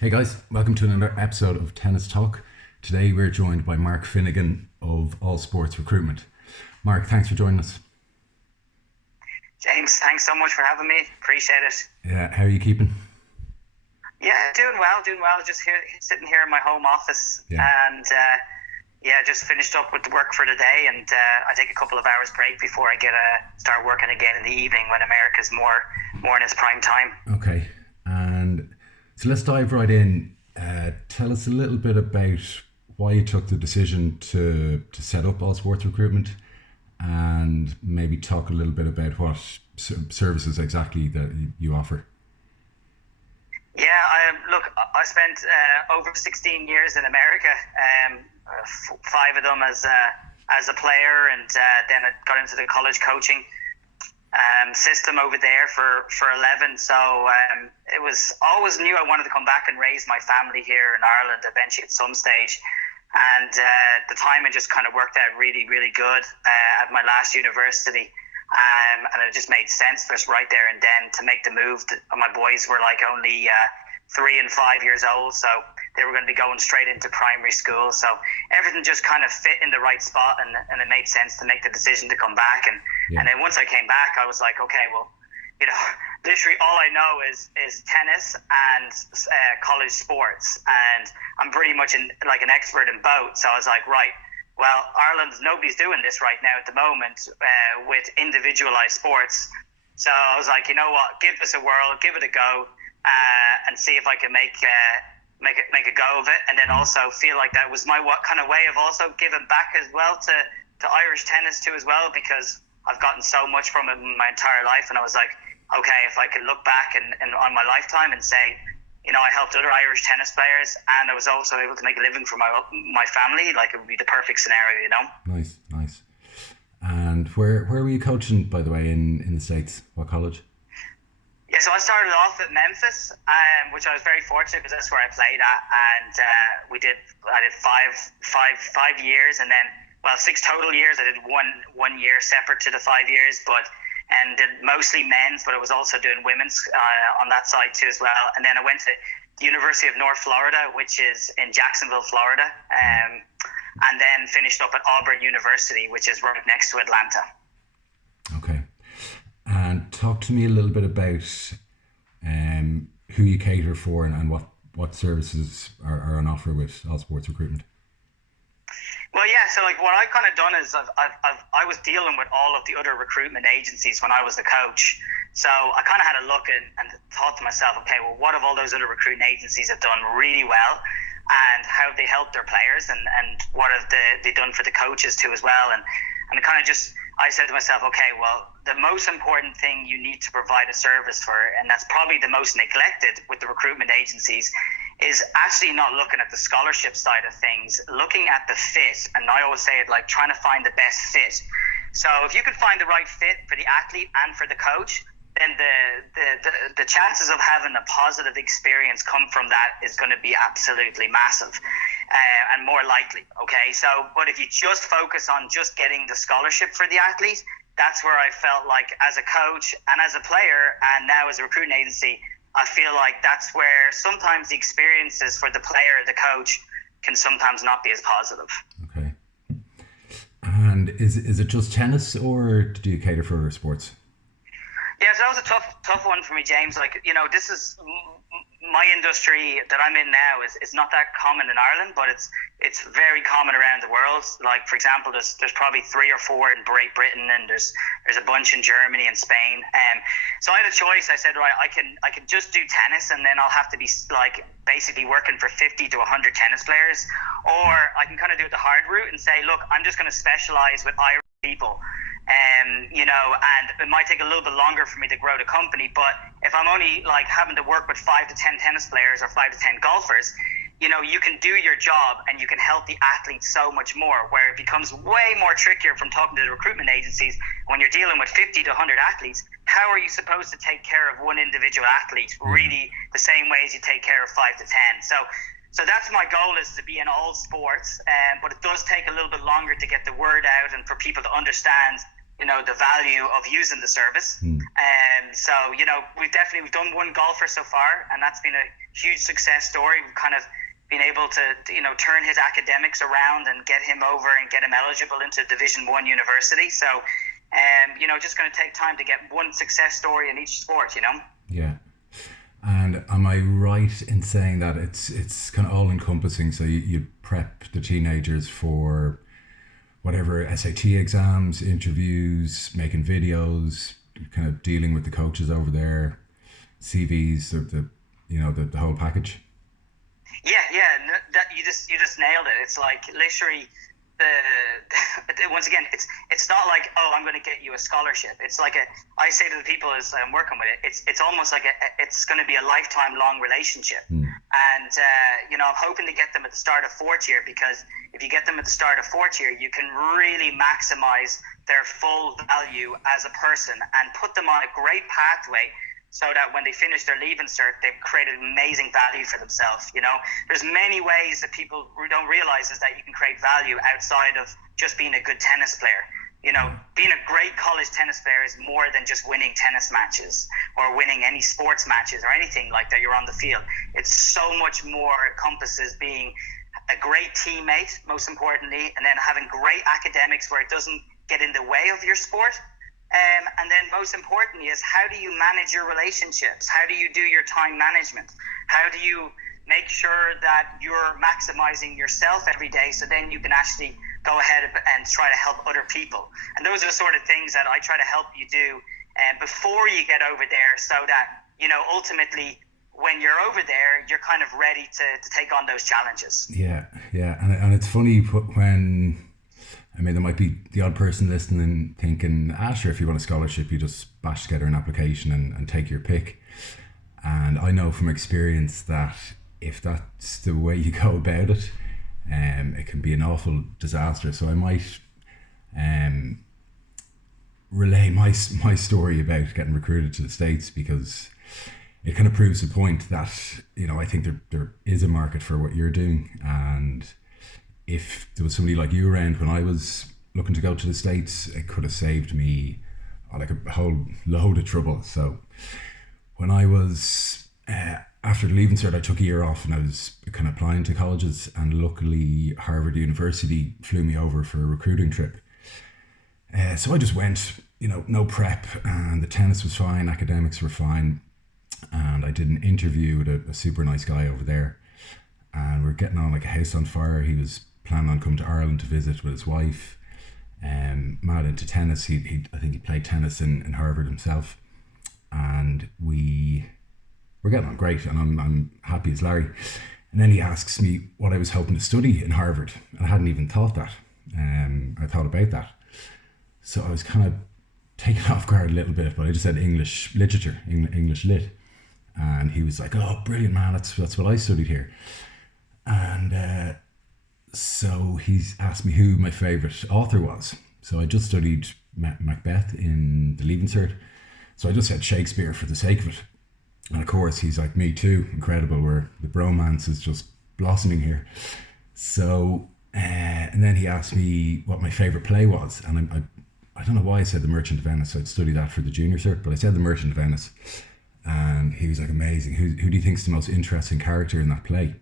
Hey guys, welcome to another episode of Tennis Talk. Today we're joined by Mark Finnegan of All Sports Recruitment. Mark, thanks for joining us. James, thanks so much for having me. Appreciate it. Yeah, how are you keeping? Yeah, doing well, doing well. Just here, sitting here in my home office, Yeah. and just finished up with the work for the day, and I take a couple of hours break before I get start working again in the evening when America's more in its prime time. Okay, and so let's dive right in. Tell us a little bit about why you took the decision to set up All Sports Recruitment, and maybe talk a little bit about what services exactly that you offer. Yeah, I spent over 16 years in America, 5 of them as a player, and then I got into the college coaching system over there for 11. So it was always knew I wanted to come back and raise my family here in Ireland eventually at some stage. And the timing just kind of worked out really, really good at my last university. And it just made sense for us right there and then to make the move. My boys were like only 3 and 5 years old, so they were going to be going straight into primary school. So everything just kind of fit in the right spot, and it made sense to make the decision to come back. And then once I came back, I was like, okay, well, literally all I know is tennis and college sports, and I'm pretty much an expert in both. So I was like, right, well, nobody's doing this right now at the moment with individualized sports. So I was like, you know what, give this a whirl, give it a go, and see if I can make a go of it. And then also feel like that was my kind of way of also giving back as well to Irish tennis too as well, because I've gotten so much from it my entire life. And I was like, okay, if I could look back and on my lifetime and say, I helped other Irish tennis players, and I was also able to make a living for my family, like it would be the perfect scenario, Nice. And where were you coaching, by the way, in the States? What college? Yeah, so I started off at Memphis, which I was very fortunate because that's where I played at, and I did 5 years, and then 6 total years. I did one year separate to the 5 years, and did mostly men's, but I was also doing women's on that side too as well. And then I went to the University of North Florida, which is in Jacksonville, Florida, and then finished up at Auburn University, which is right next to Atlanta. Okay. And talk to me a little bit about who you cater for and what services are on offer with All Sports Recruitment. Well, yeah. So, what I kind of done is I was dealing with all of the other recruitment agencies when I was the coach. So I kind of had a look and thought to myself, okay, well, what have all those other recruiting agencies have done really well, and how have they helped their players, and what have they done for the coaches too as well, and kind of just. I said to myself, okay, well, the most important thing you need to provide a service for, and that's probably the most neglected with the recruitment agencies, is actually not looking at the scholarship side of things, looking at the fit. And I always say it like trying to find the best fit. So if you can find the right fit for the athlete and for the coach, then the chances of having a positive experience come from that is going to be absolutely massive. And more likely, okay? So, but if you just focus on just getting the scholarship for the athlete, that's where I felt like as a coach and as a player and now as a recruiting agency, I feel like that's where sometimes the experiences for the player, the coach, can sometimes not be as positive. Okay. And is it just tennis, or do you cater for sports? Yeah, so that was a tough one for me, James. This is my industry that I'm in now is not that common in Ireland, but it's very common around the world. Like, for example, there's probably 3 or 4 in Great Britain, and there's a bunch in Germany and Spain. So I had a choice. I said, right, I can just do tennis, and then I'll have to be basically working for 50 to 100 tennis players, or I can kind of do it the hard route and say, look, I'm just going to specialize with Irish people. And it might take a little bit longer for me to grow the company, but if I'm only having to work with 5 to 10 tennis players or 5 to 10 golfers, you can do your job and you can help the athletes so much more, where it becomes way more trickier from talking to the recruitment agencies. When you're dealing with 50 to 100 athletes, how are you supposed to take care of one individual athlete really the same way as you take care of 5 to 10? So that's my goal, is to be in all sports, but it does take a little bit longer to get the word out and for people to understand the value of using the service. So, we've done one golfer so far, and that's been a huge success story. We've kind of been able to, turn his academics around and get him over and get him eligible into Division 1 university. So, just going to take time to get one success story in each sport, Yeah. And am I right in saying that it's kind of all encompassing? So you prep the teenagers for whatever SAT exams, interviews, making videos, kind of dealing with the coaches over there, CVs, the whole package. Yeah, you just nailed it. It's like literally once again, it's not like, oh, I'm going to get you a scholarship. It's like I say to the people as I'm working with it, it's almost like it's going to be a lifetime long relationship. And I'm hoping to get them at the start of fourth year, because if you get them at the start of fourth year, you can really maximize their full value as a person and put them on a great pathway, so that when they finish their leaving cert, they've created amazing value for themselves. There's many ways that people don't realize is that you can create value outside of just being a good tennis player. Being a great college tennis player is more than just winning tennis matches or winning any sports matches or anything like that. You're on the field. It's so much more encompasses being a great teammate, most importantly, and then having great academics where it doesn't get in the way of your sport. And then most importantly is, how do you manage your relationships? How do you do your time management? How do you make sure that you're maximizing yourself every day, so then you can actually go ahead and try to help other people? And those are the sort of things that I try to help you do before you get over there, so that, ultimately when you're over there, you're kind of ready to take on those challenges. Yeah. And it's funny when... there might be the odd person listening thinking, sure, if you want a scholarship, you just bash together an application and take your pick. And I know from experience that if that's the way you go about it, it can be an awful disaster. So I might relay my story about getting recruited to the States, because it kind of proves the point that, I think there is a market for what you're doing. And if there was somebody like you around when I was looking to go to the States, it could have saved me like a whole load of trouble. So when I was, after leaving cert, I took a year off and I was kind of applying to colleges, and luckily Harvard University flew me over for a recruiting trip. So I just went, no prep, and the tennis was fine, academics were fine. And I did an interview with a super nice guy over there, and we're getting on like a house on fire. He was planning on coming to Ireland to visit with his wife, mad into tennis. I think he played tennis in Harvard himself, and we're getting on great, and I'm happy as Larry. And then he asks me what I was hoping to study in Harvard, and I hadn't even thought that. I thought about that, so I was kind of taken off guard a little bit, but I just said English literature, English lit, and he was like, "Oh, brilliant, man! That's what I studied here." And so he's asked me who my favourite author was. So I just studied Macbeth in the Leaving Cert. So I just said Shakespeare for the sake of it. And of course, he's like, me too, incredible, where the bromance is just blossoming here. So, and then he asked me what my favourite play was. And I don't know why I said The Merchant of Venice. I'd studied that for the junior cert, but I said The Merchant of Venice. And he was like, amazing. Who do you think's the most interesting character in that play?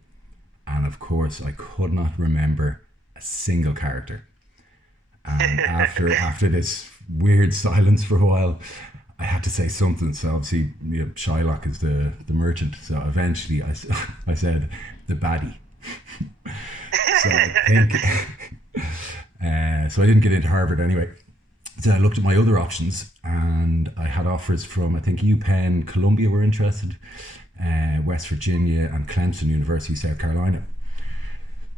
And of course, I could not remember a single character. And after this weird silence for a while, I had to say something. So obviously, Shylock is the merchant. So eventually, I said the baddie. So I think so I didn't get into Harvard anyway. So I looked at my other options, and I had offers from, I think, UPenn, Columbia were interested, West Virginia, and Clemson University, South Carolina.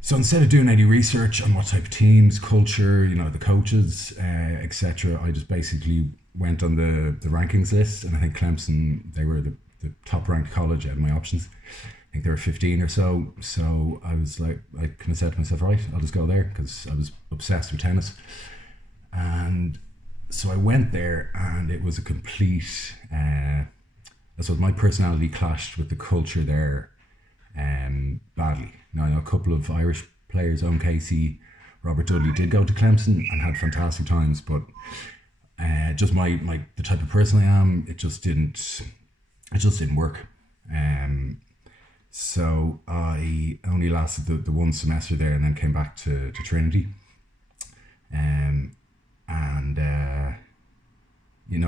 So instead of doing any research on what type of teams, culture, the coaches, etc., I just basically went on the rankings list, and I think Clemson, they were the top ranked college out of my options. I think they were 15 or so. So I was like, I kind of said to myself, right, I'll just go there, because I was obsessed with tennis. And so I went there, and it was a complete, so my personality clashed with the culture there badly. Now, I know a couple of Irish players, Owen Casey, Robert Dudley, did go to Clemson and had fantastic times, but Just my the type of person I am, it just didn't work. So I only lasted the one semester there, and then came back to Trinity. And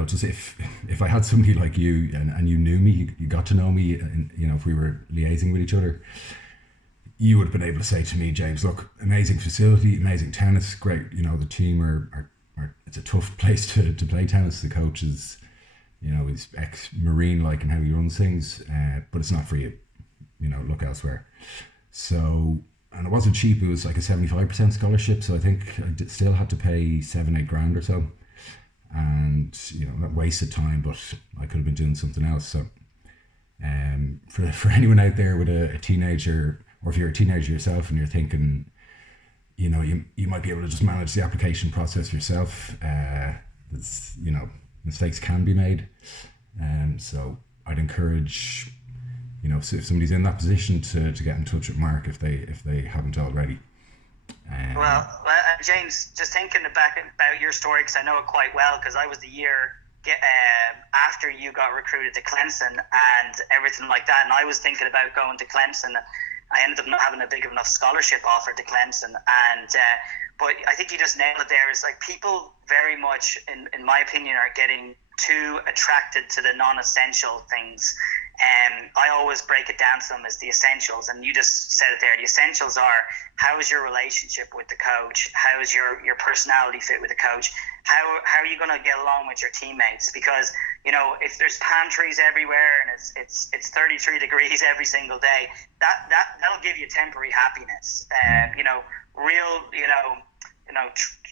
just if I had somebody like you, and you knew me, you got to know me, and if we were liaising with each other, you would have been able to say to me, James, look, amazing facility, amazing tennis, great. The team are it's a tough place to play tennis. The coach is, he's ex-Marine like, and how he runs things, but it's not for you. Look elsewhere. So, and it wasn't cheap. It was like a 75% scholarship. So I think I still had to pay 7-8 grand or so. And, that wasted time, but I could have been doing something else. So, for anyone out there with a teenager, or if you're a teenager yourself and you're thinking, you might be able to just manage the application process yourself. Mistakes can be made. So I'd encourage, if somebody's in that position to get in touch with Mark if they haven't already. James, just thinking about your story, because I know it quite well, because I was the year after you got recruited to Clemson and everything like that, and I was thinking about going to Clemson. I ended up not having a big enough scholarship offer to Clemson, but I think you just nailed it there. It's like people very much, in my opinion, are getting too attracted to the non-essential things. I always break it down to them as the essentials, and you just said it there. The essentials are: how is your relationship with the coach? How is your personality fit with the coach? How are you going to get along with your teammates? Because if there's palm trees everywhere and it's 33 degrees every single day, that'll give you temporary happiness.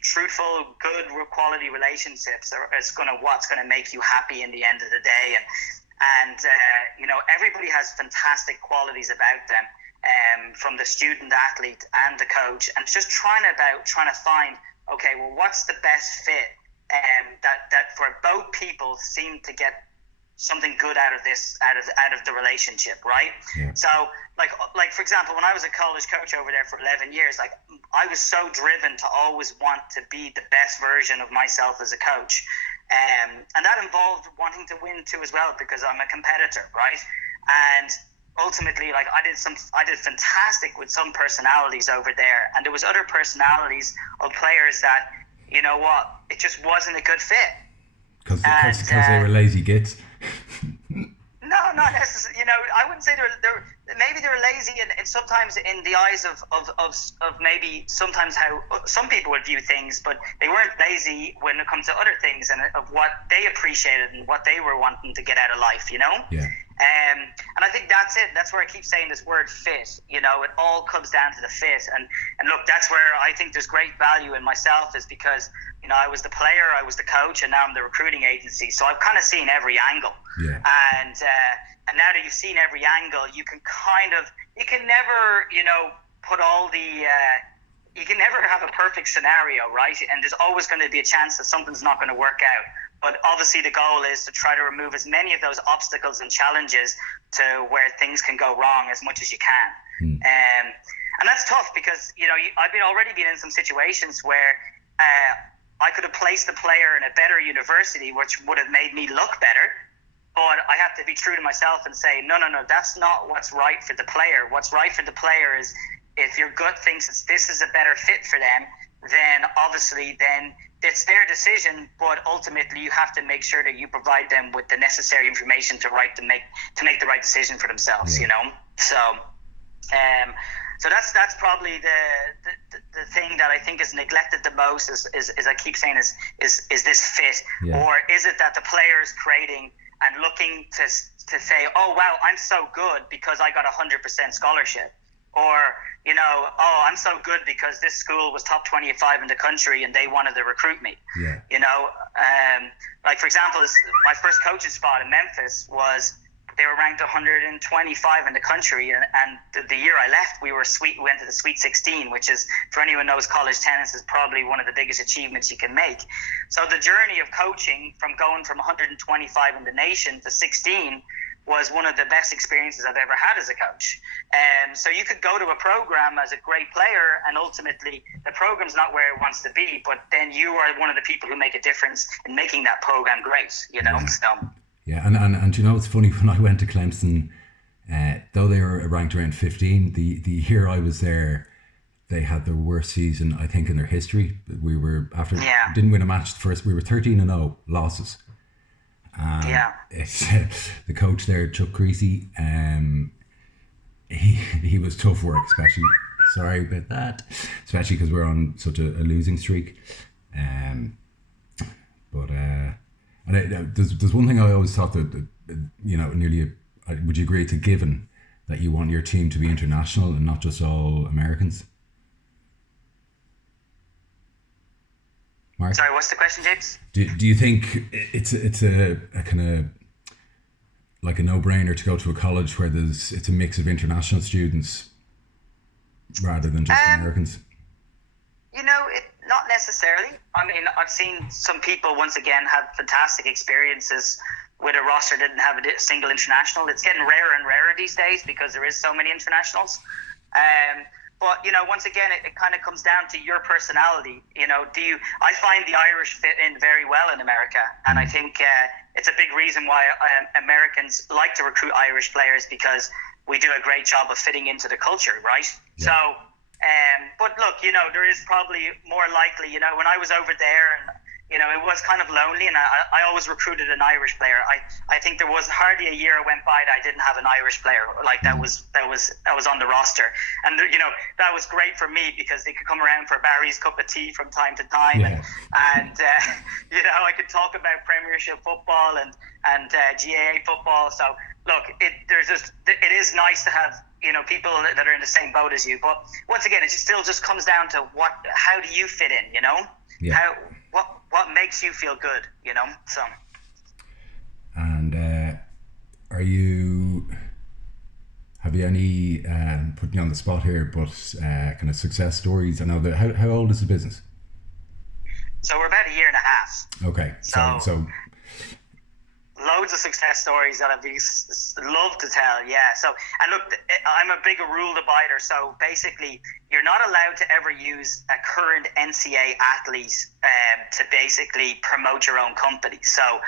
Truthful, good quality relationships is what's going to make you happy in the end of the day. And everybody has fantastic qualities about them, from the student athlete and the coach, and it's just trying to find, okay, well, what's the best fit, that for both people seem to get something good out of the relationship, right? Yeah. So like for example, when I was a college coach over there for 11 years, like, I was so driven to always want to be the best version of myself as a coach. And that involved wanting to win too as well, because I'm a competitor, right? And ultimately, like, I did fantastic with some personalities over there, and there was other personalities of players that, it just wasn't a good fit. Because they were lazy gits. No, not necessarily. I wouldn't say maybe they were lazy, and sometimes in the eyes of maybe sometimes how some people would view things, but they weren't lazy when it comes to other things and of what they appreciated and what they were wanting to get out of life. Yeah. And I think that's it. That's where I keep saying this word fit. It all comes down to the fit. And look, that's where I think there's great value in myself, is because, I was the player, I was the coach, and now I'm the recruiting agency. So I've kind of seen every angle. Yeah. And now that you've seen every angle, you can never, put all the, you can never have a perfect scenario, right? And there's always going to be a chance that something's not going to work out. But obviously the goal is to try to remove as many of those obstacles and challenges to where things can go wrong as much as you can. And that's tough, because, I've already been in some situations where I could have placed the player in a better university, which would have made me look better. But I have to be true to myself and say, no, that's not what's right for the player. What's right for the player is, if your gut thinks this is a better fit for them, then obviously it's their decision, but ultimately you have to make sure that you provide them with the necessary information to make the right decision for themselves. Yeah. So that's probably the thing that I think is neglected the most, is I keep saying is this fit, or is it that the player is creating and looking to say, oh wow, I'm so good because I got 100% scholarship, or I'm so good because this school was top 25 in the country and they wanted to recruit me. Like for example, my first coaching spot in Memphis they were ranked 125 in the country, and the year I left, we went to the Sweet 16, which is, for anyone who knows college tennis, is probably one of the biggest achievements you can make. So the journey of coaching, from going from 125 in the nation to 16, was one of the best experiences I've ever had as a coach. So you could go to a program as a great player, and ultimately the program's not where it wants to be, but then you are one of the people who make a difference in making that program great, you know. Yeah, and you know, it's funny, when I went to Clemson, though they were ranked around 15, the year I was there, they had their worst season, I think, in their history. We were, didn't win a match first, we were 13-0 losses. It's, the coach there, Chuck Creasy, he was tough work, especially, sorry about that, especially because we're on such a losing streak. There's one thing I always thought that, you know, would you agree, it's a given that you want your team to be international and not just all Americans? Mark? Sorry, what's the question, James? Do you think it's a kind of like a no-brainer to go to a college where it's a mix of international students rather than just Americans? You know, not necessarily. I mean, I've seen some people, once again, have fantastic experiences with a roster that didn't have a single international. It's getting rarer and rarer these days because there is so many internationals. But, you know, once again, it kind of comes down to your personality. You know, I find the Irish fit in very well in America. And I think it's a big reason why Americans like to recruit Irish players, because we do a great job of fitting into the culture, right? Yeah. So, but look, you know, there is probably more likely, you know, when I was over there, and you know, it was kind of lonely, and I always recruited an Irish player. I think there was hardly a year went by that I didn't have an Irish player like that was on the roster, and you know, that was great for me because they could come around for Barry's cup of tea from time to time, and you know, I could talk about Premiership football and GAA football. So look, it is nice to have, you know, people that are in the same boat as you, but once again, it still just comes down to how do you fit in, you know? Yeah. What makes you feel good, you know? So. And have you any, putting you on the spot here, but kind of success stories? I know that, how old is the business? So we're about a year and a half. Okay. So loads of success stories that I'd love to tell. Yeah. So, and look, I'm a big rule abider. So basically, you're not allowed to ever use a current NCAA athlete to basically promote your own company. So,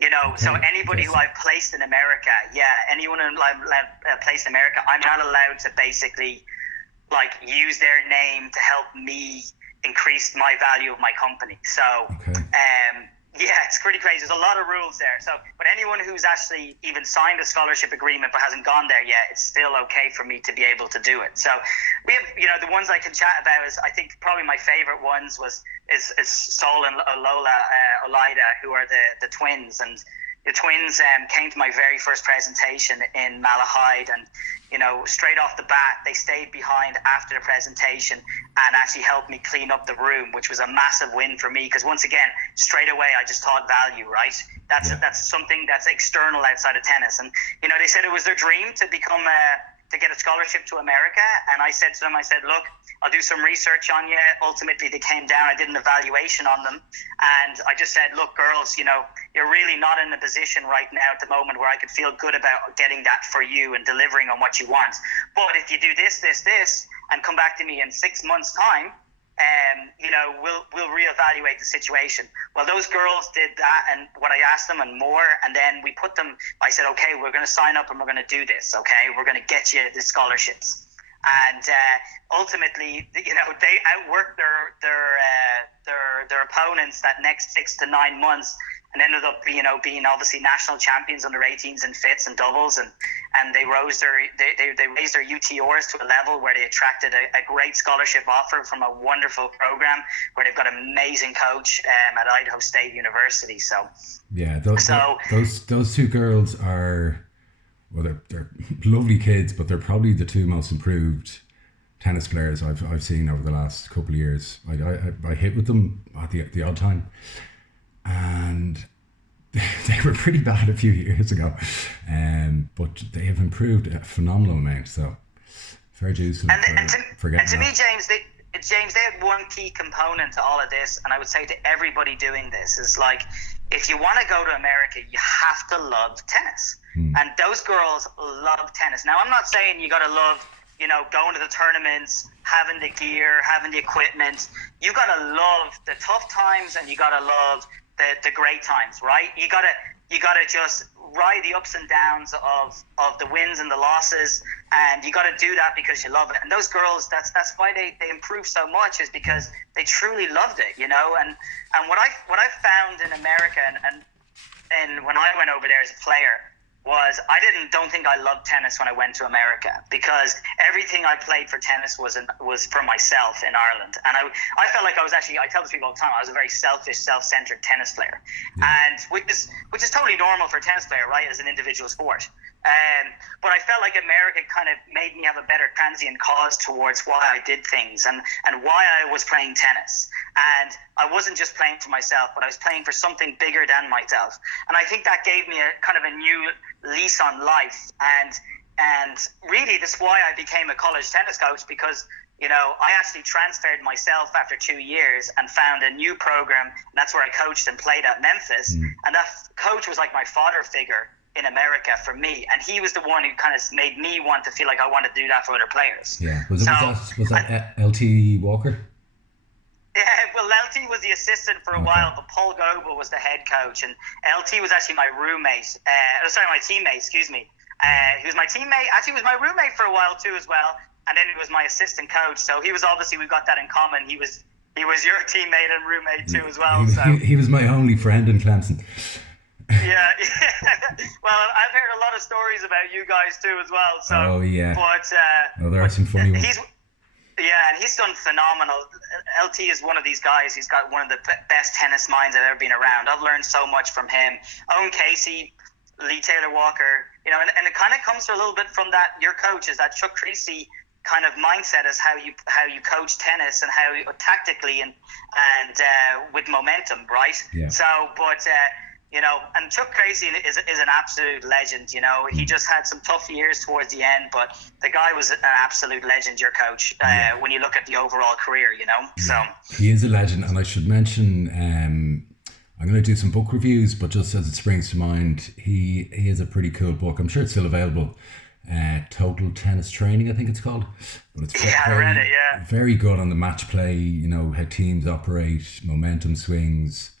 you know, so anybody who I've placed in America, anyone who I've placed in America, I'm not allowed to basically like use their name to help me increase my value of my company. So, yeah, it's pretty crazy. There's a lot of rules there. So, but anyone who's actually even signed a scholarship agreement but hasn't gone there yet, it's still okay for me to be able to do it. So we have, you know, the ones I can chat about is, I think probably my favorite ones is Sol and Lola Olaida, who are the twins. And the twins came to my very first presentation in Malahide, and you know, straight off the bat, they stayed behind after the presentation and actually helped me clean up the room, which was a massive win for me, because once again, straight away, I just taught value, right? That's something that's external outside of tennis. And you know, they said it was their dream to become to get a scholarship to America, and I said to them, look, I'll do some research on you. Ultimately, they came down. I did an evaluation on them, and I just said, look, girls, you know, you're really not in a position right now at the moment where I could feel good about getting that for you and delivering on what you want. But if you do this, and come back to me in 6 months' time, you know, we'll reevaluate the situation. Well, those girls did that, and what I asked them and more, and then we put them. I said, okay, we're going to sign up and we're going to do this. Okay, we're going to get you the scholarships. And ultimately, you know, they outworked their opponents that next 6 to 9 months, and ended up, you know, being obviously national champions under 18s and fits and doubles, and they raised their UTRs to a level where they attracted a great scholarship offer from a wonderful program where they've got an amazing coach at Idaho State University. So yeah, those two girls are. Well, they're lovely kids, but they're probably the two most improved tennis players I've seen over the last couple of years. I hit with them at the odd time, and they were pretty bad a few years ago, but they have improved a phenomenal amount. So fair dues to them for getting that. And to me, James, they had one key component to all of this, and I would say to everybody doing this is like, if you want to go to America, you have to love tennis. And those girls love tennis. Now, I'm not saying you got to love, going to the tournaments, having the gear, having the equipment. You got to love the tough times, and you got to love the great times, right? You got to just ride the ups and downs of the wins and the losses, and you got to do that because you love it. And those girls, that's why they improve so much, is because they truly loved it, and what I found in America and when I went over there as a player was don't think I loved tennis when I went to America, because everything I played for tennis was for myself in Ireland. And I felt like I tell these people all the time, I was a very selfish, self-centered tennis player. And which is totally normal for a tennis player, right, as an individual sport. But I felt like America kind of made me have a better transient cause towards why I did things and why I was playing tennis. And I wasn't just playing for myself, but I was playing for something bigger than myself. And I think that gave me a kind of a new lease on life. And really, that's why I became a college tennis coach, because I actually transferred myself after 2 years and found a new program. And that's where I coached and played at Memphis. And that coach was like my father figure in America for me, and he was the one who kind of made me want to feel like I wanted to do that for other players. Yeah, was that LT Walker? Yeah, well, LT was the assistant for a while, but Paul Goebel was the head coach, and LT was actually my roommate. My teammate. Excuse me. He was my teammate. Actually, was my roommate for a while too, as well, and then he was my assistant coach. So he was obviously, we've got that in common. He was your teammate and roommate too, as well. He was my only friend in Clemson. Yeah. Well, I've heard a lot of stories about you guys too as well. So, oh yeah. But there are some funny ones. And he's done phenomenal. LT is one of these guys. He's got one of the best tennis minds I've ever been around. I've learned so much from him. Owen Casey, Lee Taylor Walker, and it kind of comes a little bit from that. Your coach is that Chuck Creasy kind of mindset, is how you coach tennis and how tactically and with momentum, right? Yeah. So, but. And Chuck Creasy is an absolute legend. He just had some tough years towards the end, but the guy was an absolute legend, your coach, when you look at the overall career, So he is a legend, and I should mention, I'm going to do some book reviews, but just as it springs to mind, he has a pretty cool book. I'm sure it's still available. Total Tennis Training, I think it's called. But it's I read it, yeah. Very good on the match play, how teams operate, momentum swings.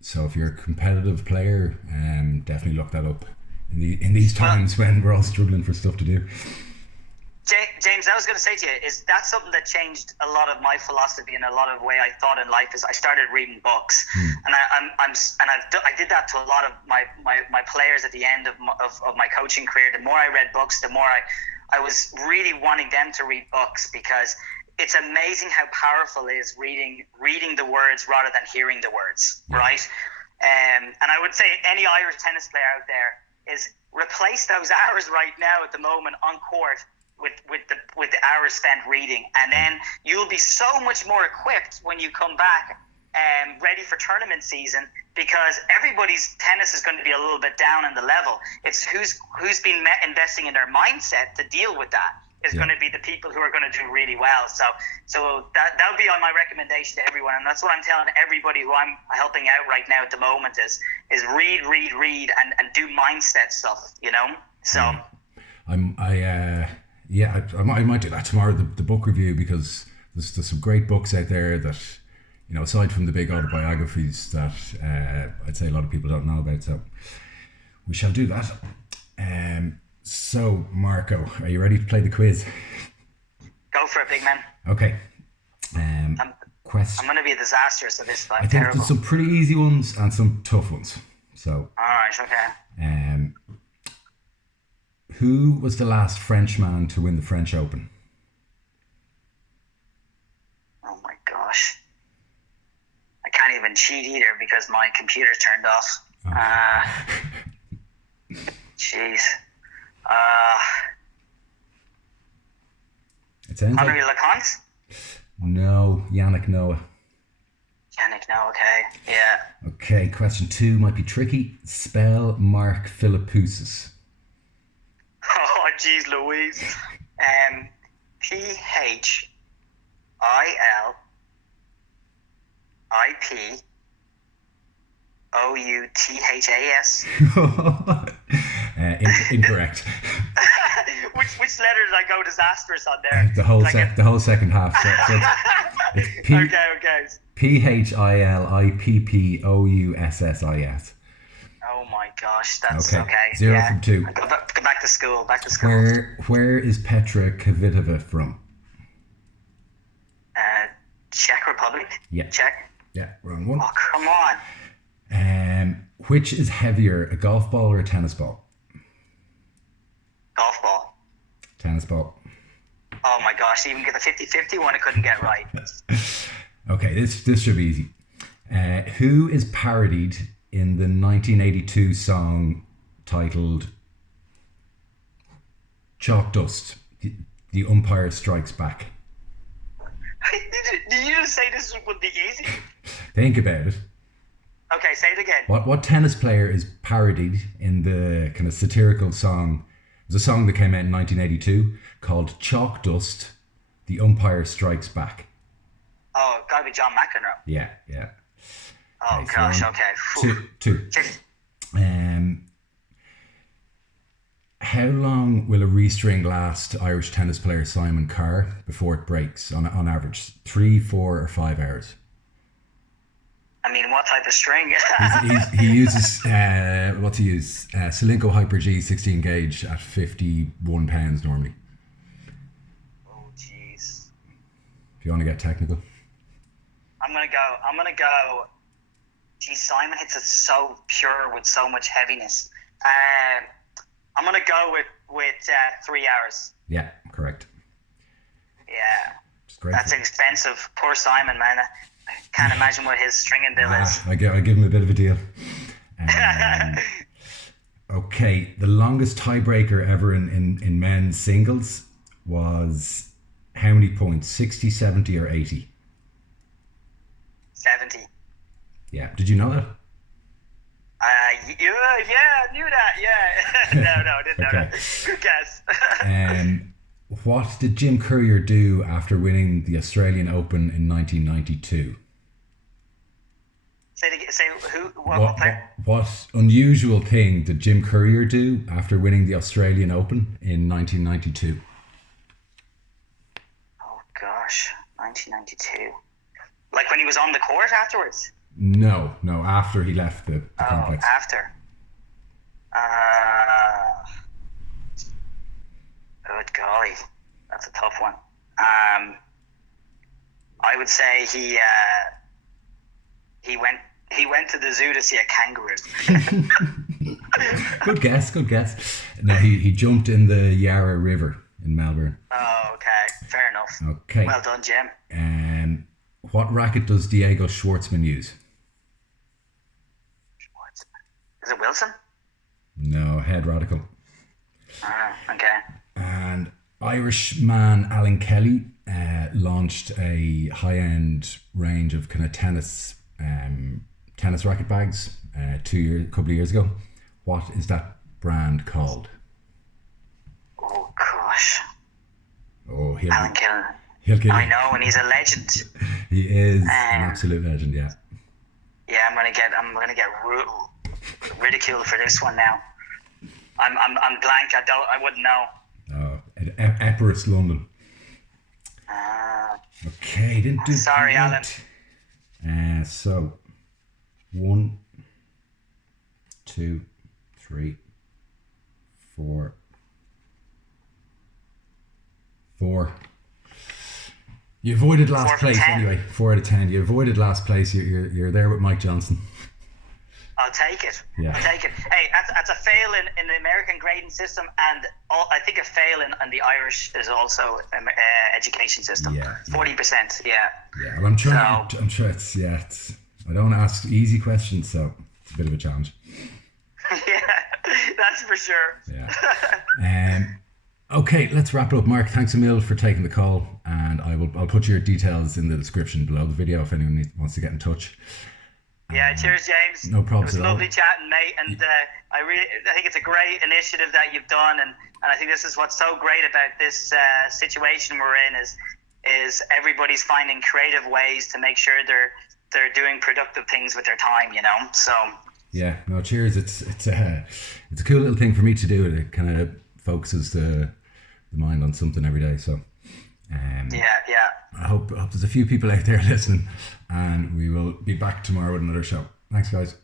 So if you're a competitive player, definitely look that up in these times when we're all struggling for stuff to do. James, I was going to say to you, is that something that changed a lot of my philosophy and a lot of the way I thought in life? Is I started reading books, and I did that to a lot of my players at the end of my coaching career. The more I read books, the more I was really wanting them to read books, because it's amazing how powerful it is reading the words rather than hearing the words, right? And I would say any Irish tennis player out there is replace those hours right now at the moment on court with the hours spent reading, and then you'll be so much more equipped when you come back ready for tournament season, because everybody's tennis is going to be a little bit down in the level. It's who's been investing in their mindset to deal with that is going to be the people who are going to do really well. So that would be on my recommendation to everyone, and that's what I'm telling everybody who I'm helping out right now at the moment is read and do mindset stuff, So I might do that tomorrow, the book review, because there's some great books out there that, aside from the big autobiographies that I'd say a lot of people don't know about. So we shall do that. So, Marco, are you ready to play the quiz? Go for it, big man. Okay. I'm going to be a disaster at this time. I think there's some pretty easy ones and some tough ones. So. All right, okay. Who was the last Frenchman to win the French Open? Oh my gosh. I can't even cheat either because my computer's turned off. Jeez. Henri Leconte? No, Yannick Noah. Yannick Noah, okay. Yeah. Okay, question 2 might be tricky. Spell Mark Philippoussis. Oh, jeez Louise. Philipouthas. Incorrect. Which letter did I go disastrous on there? The whole second half. So it's Okay. PHILIPPOUSSIS. Oh my gosh, that's okay. 0 from 2. Go back to school. Where is Petra Kvitova from? Czech Republic. Yeah. Czech. Yeah, wrong one. Oh, come on. Which is heavier, a golf ball or a tennis ball? Golf ball. Tennis ball. Oh my gosh, even get the 50-50 one I couldn't get right. Okay, this should be easy. Who is parodied in the 1982 song titled Chalk Dust, The Umpire Strikes Back? Did you just say this would be easy? Think about it. Okay, say it again. What tennis player is parodied in the kind of satirical song? It was a song that came out in 1982 called Chalk Dust, The Umpire Strikes Back. Oh, gotta be John McEnroe. Yeah. Oh Okay, gosh, so okay. Two. How long will a restring last Irish tennis player Simon Carr before it breaks on average? 3, 4 or 5 hours? I mean, what type of string? He uses what's he use? Selinko Hyper G 16 gauge at 51 pounds normally. Oh jeez. If you want to get technical. I'm gonna go. Geez, Simon hits it so pure with so much heaviness. I'm gonna go with 3 hours. Yeah, correct. Yeah, It's great. that's expensive. Poor Simon, man. I can't imagine what his stringing bill is. I give him a bit of a deal. Okay, the longest tiebreaker ever in men's singles was how many points? 60, 70 or 80? 70. Yeah. Did you know that? Yeah, I knew that. Yeah. No, I didn't know Okay. that. Good guess. What did Jim Courier do after winning the Australian Open in 1992? Say who? What player? What unusual thing did Jim Courier do after winning the Australian Open in 1992? Oh gosh, 1992. Like when he was on the court afterwards? No, after he left the complex. After. Good golly, that's a tough one. I would say he went to the zoo to see a kangaroo. Good guess. No, he jumped in the Yarra River in Melbourne. Oh, okay, fair enough. Okay. Well done, Jim. What racket does Diego Schwartzman use? Is it Wilson? No, head radical. Okay. And Irishman Alan Kelly launched a high-end range of kind of tennis racket bags a couple of years ago. What is that brand called? Oh gosh. Oh, Alan Kelly. He'll kill you. I know, and he's a legend. He is an absolute legend. Yeah. Yeah, I'm gonna get ridiculed for this one now. I'm blank. I wouldn't know. Oh, Epirus, London. Okay, didn't do. Sorry, great. Alan. So 1, 2, 3, 4. You avoided last place anyway. 4 out of 10. You avoided last place. You're there with Mike Johnson. I'll take it. Yeah. I'll take it. Hey, that's a fail in the American grading system, and I think a fail in the Irish is also education system. Yeah. 40%. Yeah. Yeah. Well, I'm sure it's. I don't want to ask easy questions, so it's a bit of a challenge. Yeah, that's for sure. Yeah. Okay, let's wrap it up. Mark, thanks a mil for taking the call, and I'll put your details in the description below the video if anyone wants to get in touch. Yeah, cheers, James. No problems It was at all. lovely chatting, mate, and I think it's a great initiative that you've done, and I think this is what's so great about this situation we're in is everybody's finding creative ways to make sure they're doing productive things with their time, you know. So Yeah, no, cheers. It's a cool little thing for me to do. It kind of focuses the mind on something every day. So Yeah. I hope there's a few people out there listening, and we will be back tomorrow with another show. Thanks, guys.